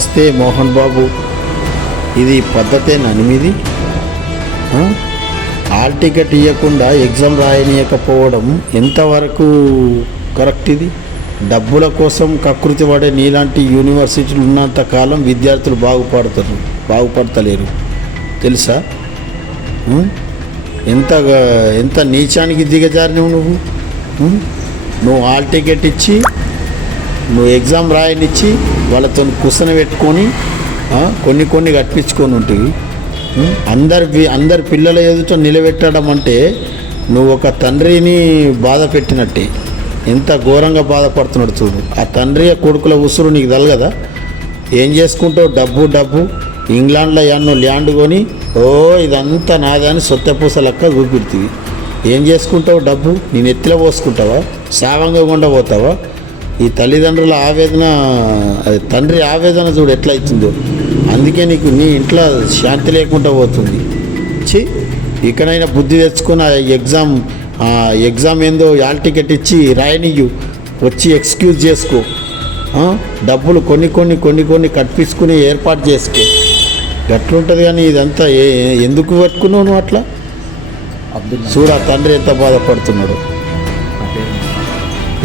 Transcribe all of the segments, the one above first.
నమస్తే మోహన్ బాబు, ఇది పద్ధతేనా మీది? హాల్ టికెట్ ఇవ్వకుండా ఎగ్జామ్ రాయనీయకపోవడం ఎంతవరకు కరెక్ట్? ఇది డబ్బుల కోసం కకృతి పడే నీలాంటి యూనివర్సిటీలు ఉన్నంత కాలం విద్యార్థులు బాగుపడతలేరు తెలుసా? ఎంత నీచానికి దిగజారినవు నువ్వు హాల్ టికెట్ ఇచ్చి నువ్వు ఎగ్జామ్ రాయనిచ్చి వాళ్ళతో కుసన పెట్టుకొని కొన్ని కట్టించుకొని ఉంటుంది. అందరి పిల్లల ఎదుట నిలబెట్టడం అంటే నువ్వు ఒక తండ్రిని బాధ పెట్టినట్టే. ఎంత ఘోరంగా బాధపడుతున్నాడు చూడు. ఆ తండ్రి కొడుకుల ఉసురు నీకు తలగదా? ఏం చేసుకుంటావు? డబ్బు ఇంగ్లాండ్లో ఎన్నో ల్యాండ్ కొని ఇదంతా నాదని సొత్తపూస లెక్క చూపిడుతుంది. ఏం చేసుకుంటావు? డబ్బు నేను ఎత్తిలో పోసుకుంటావా? సావంగా గుండా పోతావా? ఈ తల్లిదండ్రుల ఆవేదన, తండ్రి ఆవేదన చూడు ఎట్లా అవుతుందో. అందుకే నీకు నీ ఇంట్లో శాంతి లేకుండా పోతుంది. ఇకనైనా బుద్ధి తెచ్చుకొని ఎగ్జామ్ ఏందో హాల్ టికెట్ ఇచ్చి రాయనియ్యు, వచ్చి ఎక్స్క్యూజ్ చేసుకో. డబ్బులు కొన్ని కట్టించుకుని ఏర్పాటు చేసుకో. గట్లుంటుంది. కానీ ఇదంతా ఎందుకు పెట్టుకున్నావు నువ్వు అట్లా? చూడు ఆ తండ్రి ఎంత బాధపడుతున్నాడు.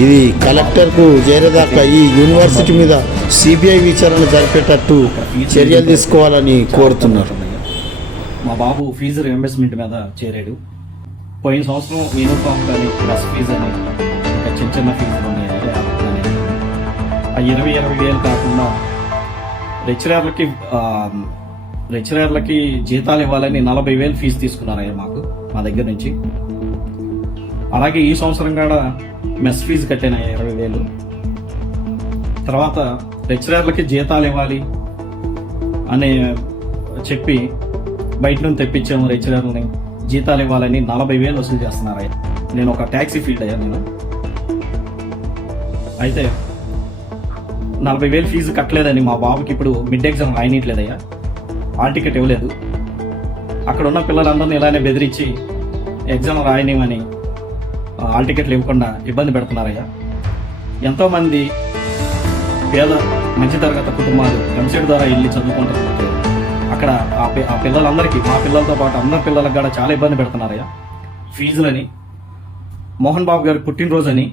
ఇది కలెక్టర్కు చేరేదాకా ఈ యూనివర్సిటీ మీద సిబిఐ విచారణ జరిపేటట్టు చర్యలు తీసుకోవాలని కోరుతున్నారు. మా బాబు ఫీజు రియంబర్స్మెంట్ మీద చేరాడు. పోయిన సంవత్సరం యూనిఫామ్ కానీ బస్ ఫీజు అని ఇంకా చిన్న ఫీజులు ఉన్నాయి. ఆ 20 వేలు కాకుండా లెక్చరర్లకి జీతాలు ఇవ్వాలని 40,000 ఫీజు తీసుకున్నారయ్యా మా దగ్గర నుంచి. అలాగే ఈ సంవత్సరం కూడా మెస్ ఫీజు కట్టాను 20,000. తర్వాత లెక్చరర్లకి జీతాలు ఇవ్వాలి అని చెప్పి బయట నుంచి తెప్పించాము. లెక్చరర్లని జీతాలు ఇవ్వాలని 40,000 వసూలు చేస్తున్నారయ్యా. నేను ఒక ట్యాక్సీ ఫీల్డ్ అయ్యా. అయితే 40,000 ఫీజు కట్టలేదని మా బాబుకి ఇప్పుడు మిడ్ ఎగ్జామ్ రాయనీయట్లేదయ్యా. హాల్ టికెట్ ఇవ్వలేదు. అక్కడ ఉన్న పిల్లలందరినీ ఇలానే బెదిరించి ఎగ్జామ్ రాయనివని హాల్ టికెట్లు ఇవ్వకుండా ఇబ్బంది పెడుతున్నారయ్యా. ఎంతోమంది పేద మధ్యతరగతి కుటుంబాలు ఎంసెట్ ద్వారా వెళ్ళి చదువుకుంటున్నారు. అక్కడ ఆ పిల్లలందరికీ, మా పిల్లలతో పాటు అందరి పిల్లలకు కూడా చాలా ఇబ్బంది పెడుతున్నారయ్యా ఫీజులని. మోహన్ బాబు గారి పుట్టినరోజని